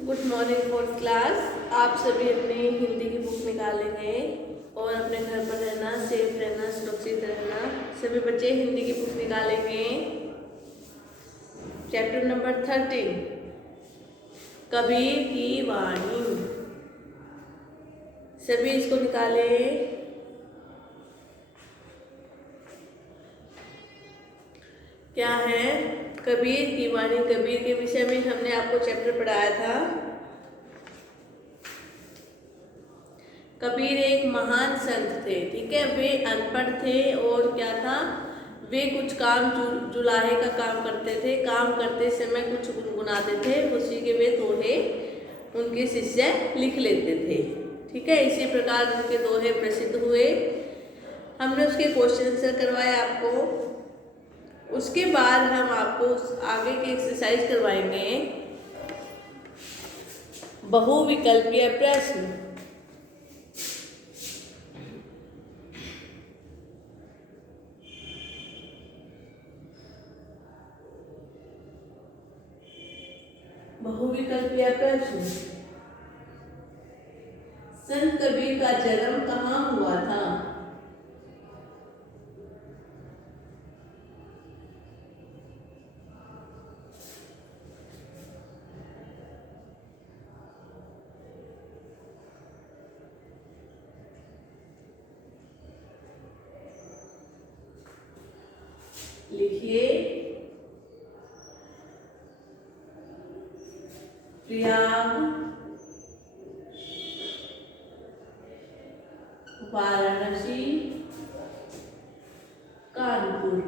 Good morning fourth class. आप सभी अपनी हिंदी की बुक निकालेंगे और अपने घर पर रहना, सेफ रहना, सुरक्षित रहना। सभी बच्चे हिंदी की बुक निकालेंगे। चैप्टर नंबर 13 कबीर की वाणी। सभी इसको निकालें। क्या है? कबीर की वाणी। कबीर के विषय में हमने आपको चैप्टर पढ़ाया था। कबीर एक महान संत थे, ठीक है। वे अनपढ़ थे और क्या था, वे कुछ काम जुलाहे का काम करते थे। काम करते समय कुछ गुनगुनाते थे, उसी के वे दोहे उनके शिष्य लिख लेते थे, ठीक है। इसी प्रकार उनके दोहे प्रसिद्ध हुए। हमने उसके क्वेश्चन आंसर करवाए आपको। उसके बाद हम आपको आगे के एक्सरसाइज करवाएंगे। बहुविकल्पीय प्रश्न। बहुविकल्पीय प्रश्न। संत कबीर का जन्म कहाँ हुआ था? लिखिए। प्रयाग, वाराणसी, कानपुर।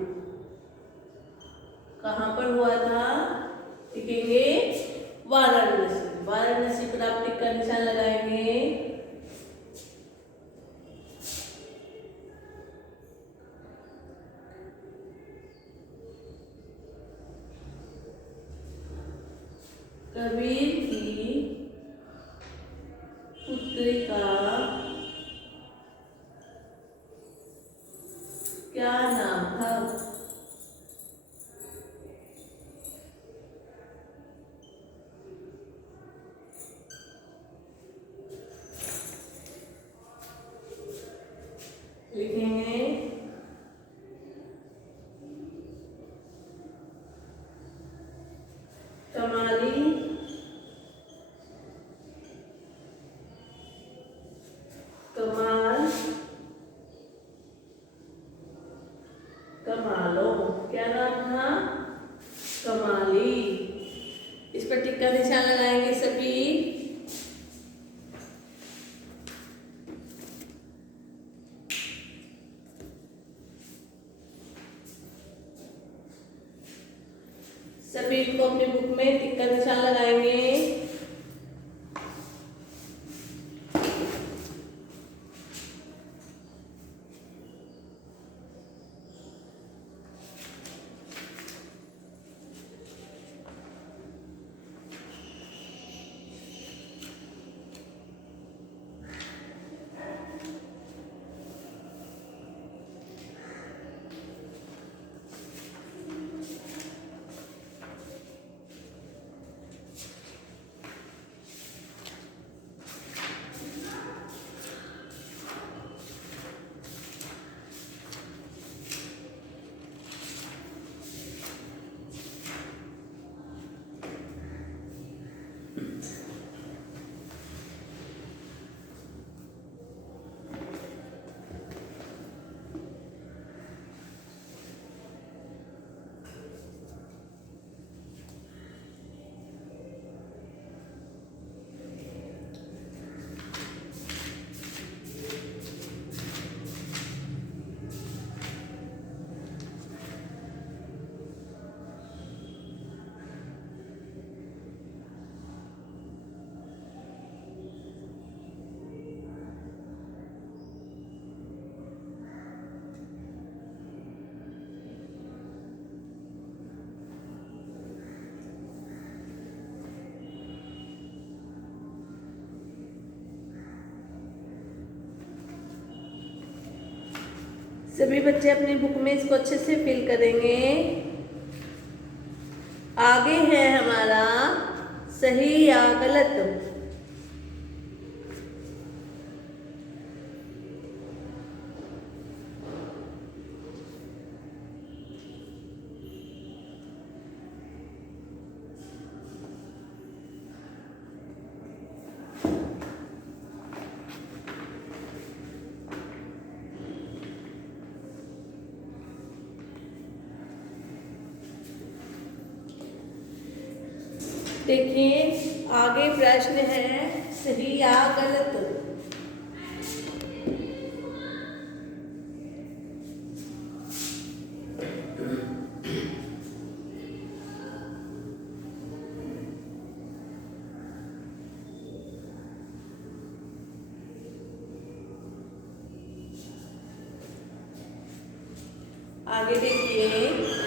कहाँ पर हुआ था? लिखेंगे वाराणसी। वाराणसी पर आप टिक का निशान लगाएंगे। कबीर की पुत्रिका क्या नाम था? लिखेंगे कमाली, कमाल, कमालो। क्या नाम था? कमाली। इस पर टिक का निशान लगाएंगे सभी। सभी इनको अपनी बुक में टिक का निशान लगाएंगे। सभी बच्चे अपनी बुक में इसको अच्छे से फिल करेंगे। आगे है हमारा सही या गलत? देखिए आगे प्रश्न है सही या गलत। आगे देखिए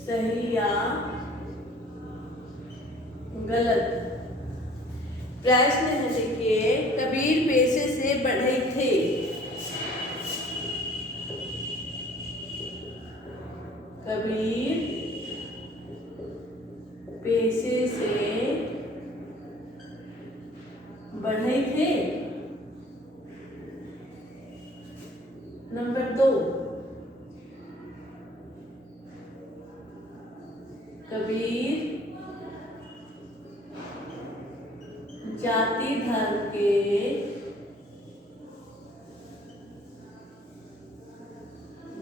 सही या गलत। प्रश्न है देखिए कबीर पेशे से बढ़ई थे। कबीर पेशे से बढ़ई थे। नंबर 2 कबीर जाति धर्म के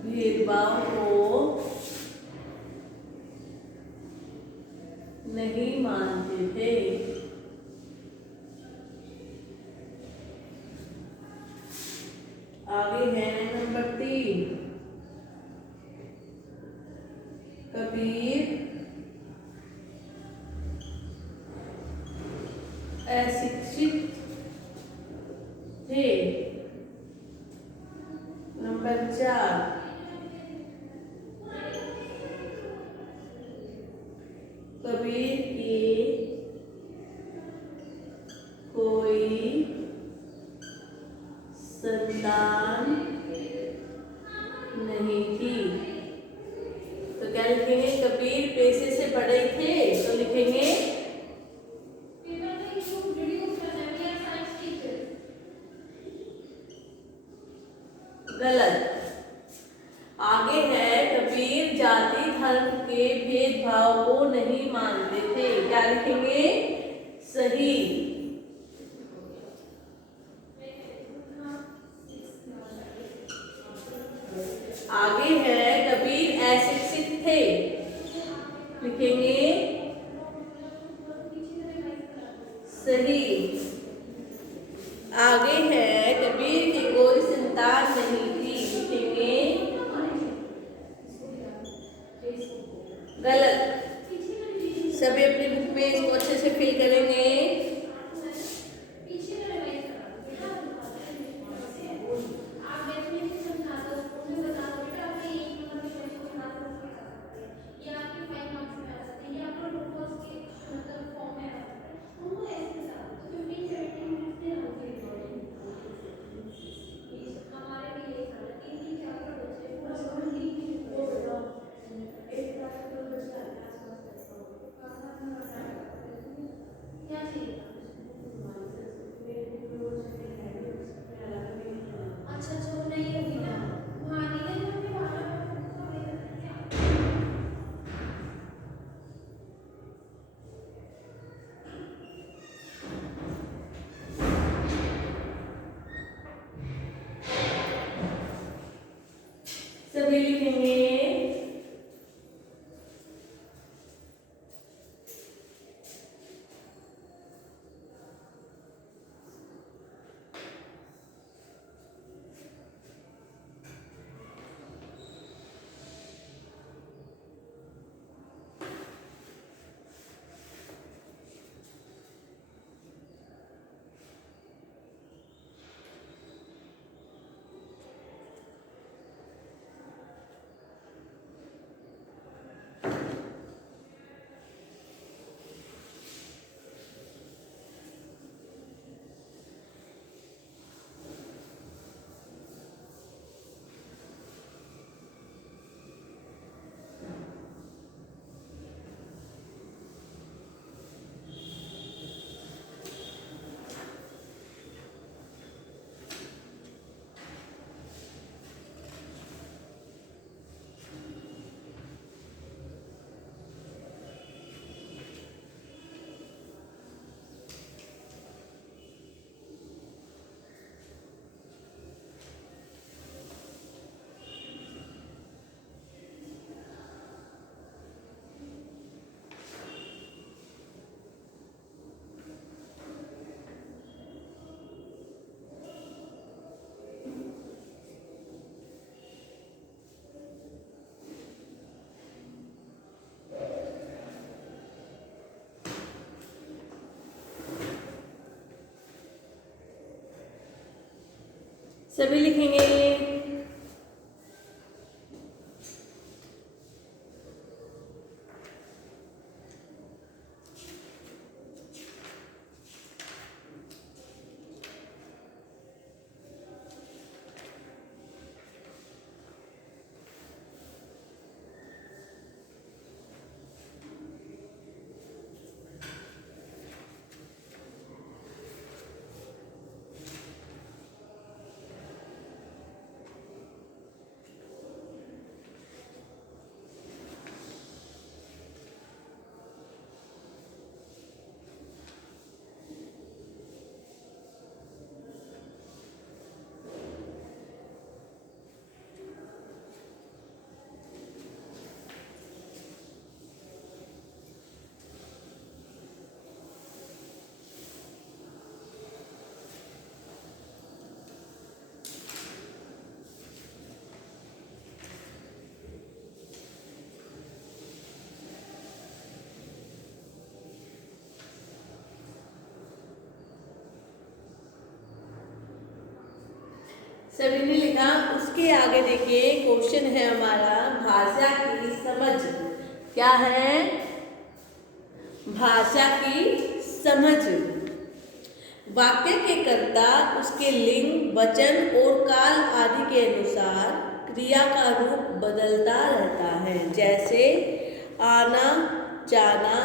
भेदभाव को नहीं मानते थे। आगे है नंबर 3 कबीर अशिक्षित थे। नंबर 4 कबीर की कोई संतान नहीं थी। तो क्या लिखेंगे? कबीर पेशे से बड़े थे तो लिखेंगे गलत। आगे है कबीर जाति धर्म के भेदभाव को नहीं मानते थे। क्या लिखेंगे? सही। आगे है कबीर अशिक्षित थे। लिखेंगे सही। आगे है कबीर की कोई संतान नहीं थी। लिखेंगे गलत। सभी अपनी बुक में इसको अच्छे से फिल करेंगे। सभी लिखेंगे सभी लिखेंगे। सभी ने लिखा। उसके आगे देखिए क्वेश्चन है हमारा, भाषा की समझ। क्या है? भाषा की समझ। वाक्य के कर्ता, उसके लिंग, वचन और काल आदि के अनुसार क्रिया का रूप बदलता रहता है। जैसे आना, जाना।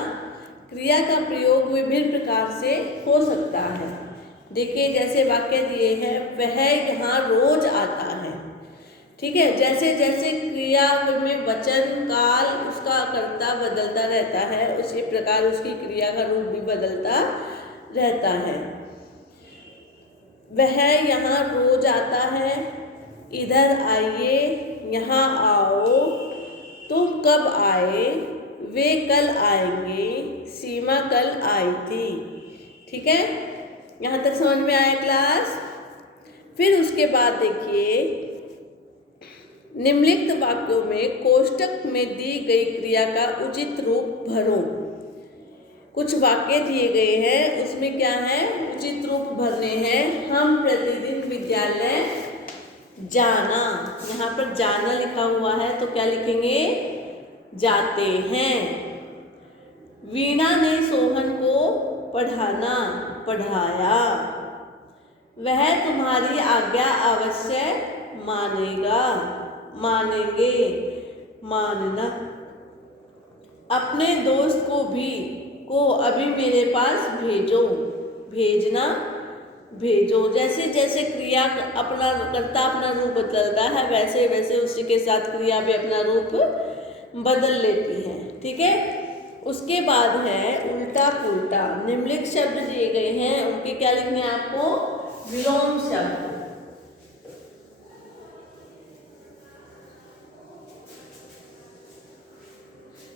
क्रिया का प्रयोग विभिन्न प्रकार से हो सकता है। देखिए जैसे वाक्य दिए हैं, वह यहाँ रोज आता है। ठीक है, जैसे जैसे क्रिया में वचन, काल, उसका कर्ता बदलता रहता है, उसी प्रकार उसकी क्रिया का रूप भी बदलता रहता है। वह यहाँ रोज आता है, इधर आइए, यहाँ आओ, तुम कब आए, वे कल आएंगे, सीमा कल आई थी। ठीक है, यहाँ तक समझ में आया क्लास? फिर उसके बाद देखिए, निम्नलिखित वाक्यों में कोष्टक में दी गई क्रिया का उचित रूप भरो। कुछ वाक्य दिए गए हैं, उसमें क्या है, उचित रूप भरने हैं। हम प्रतिदिन विद्यालय जाना, यहाँ पर जाना लिखा हुआ है तो क्या लिखेंगे? जाते हैं। वीणा ने सोहन को पढ़ाना, पढ़ाया। वह तुम्हारी आज्ञा अवश्य मानेगा, मानेंगे, मानना। अपने दोस्त को अभी मेरे पास भेजो, भेजना, भेजो। जैसे जैसे क्रिया अपना कर्ता अपना रूप बदलता है, वैसे वैसे उसी के साथ क्रिया भी अपना रूप बदल लेती है। ठीक है, उसके बाद है उल्टा पुल्टा। निम्नलिखित शब्द दिए गए हैं, उनके क्या लिखने हैं आपको? विलोम शब्द।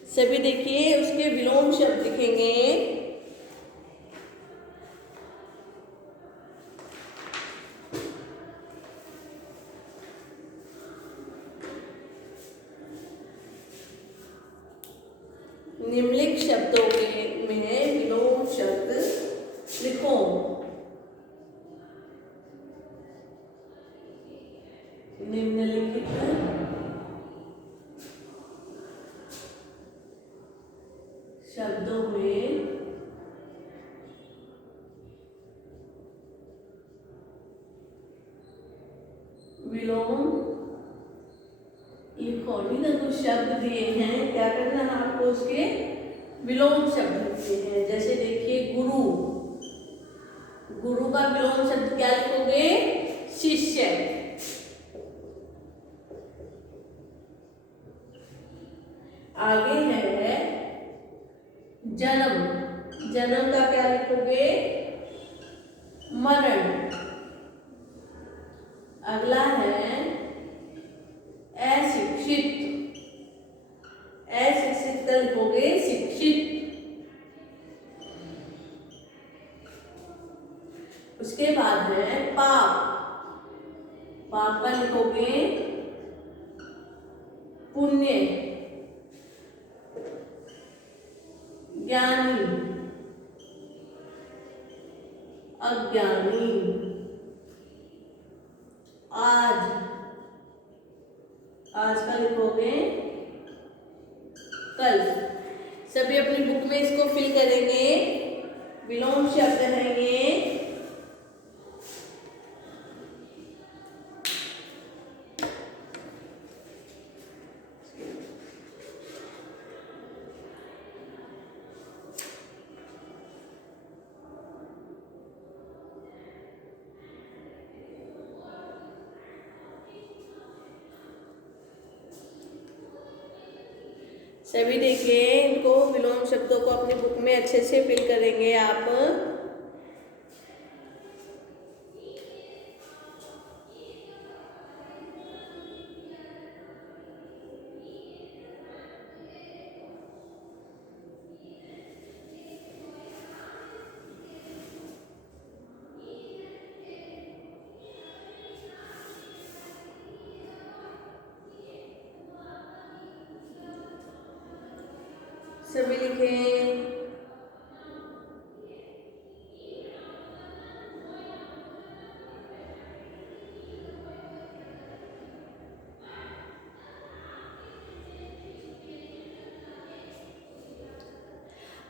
सभी देखिए उसके विलोम शब्द लिखेंगे। निम्नलिखित शब्दों में विलोम शब्द लिखो। निम्नलिखित शब्दों में विलोम लिखो। नहीं तो कुछ शब्द दिए हैं, क्या करना है आपको? उसके विलोम शब्द दिए हैं। जैसे देखिए गुरु, गुरु का विलोम शब्द क्या लिखोगे? शिष्य। आगे है जन्म, जन्म का क्या लिखोगे? मरण। अगला है अशिक्षित, अशिक्षित का लिखोगे शिक्षित। उसके बाद है पाप, पाप का लिखोगे पुण्य। ज्ञानी, अज्ञानी। हैं कल। सभी अपनी बुक में इसको फिल करेंगे। विलोम शब्द है ये। सभी देखिए, इनको विलोम शब्दों को अपनी बुक में अच्छे से फिल करेंगे आप। सभी लिखें।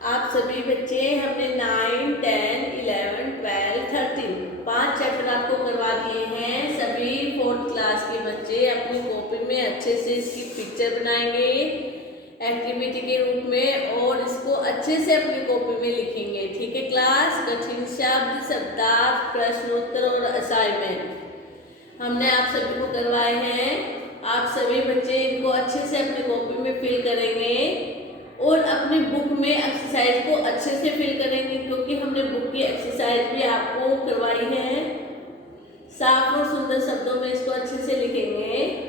आप सभी बच्चे, हमने 9, 10, 11, 12, 13 5 चैप्टर आपको करवा दिए हैं। सभी 4th क्लास के बच्चे अपनी कॉपी में अच्छे से इसकी पिक्चर बनाएंगे एक्टिविटी के रूप में और इसको अच्छे से अपनी कॉपी में लिखेंगे। ठीक है क्लास। कठिन शब्द, शब्दार्थ, प्रश्नोत्तर और असाइनमेंट हमने आप सभी को करवाए हैं। आप सभी बच्चे इनको अच्छे से अपनी कॉपी में फिल करेंगे और अपनी बुक में एक्सरसाइज को अच्छे से फिल करेंगे, क्योंकि हमने बुक की एक्सरसाइज भी आपको करवाई है। साफ और सुंदर शब्दों में इसको अच्छे से लिखेंगे।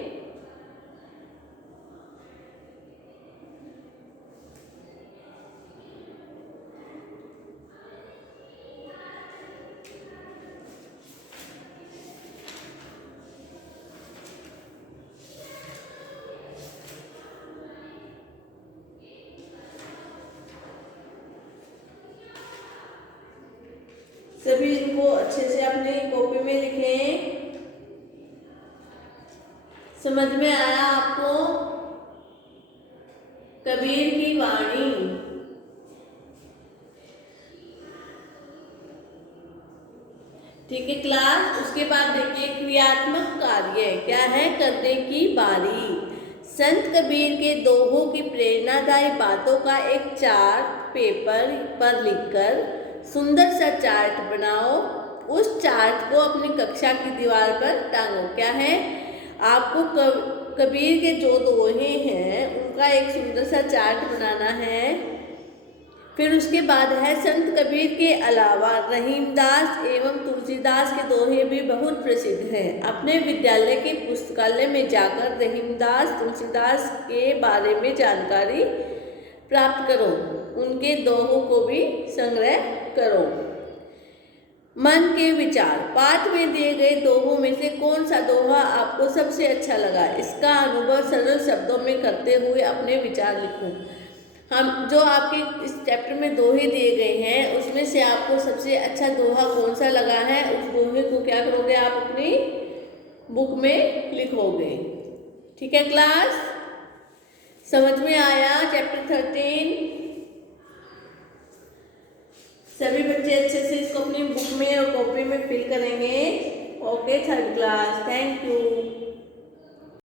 सभी इनको अच्छे से अपनी कॉपी में लिखें। समझ में आया आपको? कबीर की वाणी। ठीक है क्लास। उसके बाद देखिए क्रियात्मक कार्य क्या है, करने की बारी। संत कबीर के दोहों की प्रेरणादायी बातों का एक चार्ट पेपर पर लिखकर सुंदर सा चार्ट बनाओ। उस चार्ट को अपनी कक्षा की दीवार पर टांगो। क्या है, आपको कबीर के जो दोहे हैं उनका एक सुंदर सा चार्ट बनाना है। फिर उसके बाद है संत कबीर के अलावा रहीमदास एवं तुलसीदास के दोहे भी बहुत प्रसिद्ध हैं। अपने विद्यालय के पुस्तकालय में जाकर रहीमदास, तुलसीदास के बारे में जानकारी प्राप्त करो। उनके दोहों को भी संग्रह करो। मन के विचार। पाठ में दिए गए दोहों में से कौन सा दोहा आपको सबसे अच्छा लगा? इसका अनुभव सरल शब्दों में करते हुए अपने विचार लिखो। हम जो आपके इस चैप्टर में दोहे दिए गए हैं उसमें से आपको सबसे अच्छा दोहा कौन सा लगा है, उस दोहे को क्या करोगे आप अपनी बुक में लिखोगे। ठीक है क्लास। समझ में आया चैप्टर 13? सभी बच्चे अच्छे से इसको अपनी बुक में और कॉपी में फिल करेंगे। Okay third class, thank you.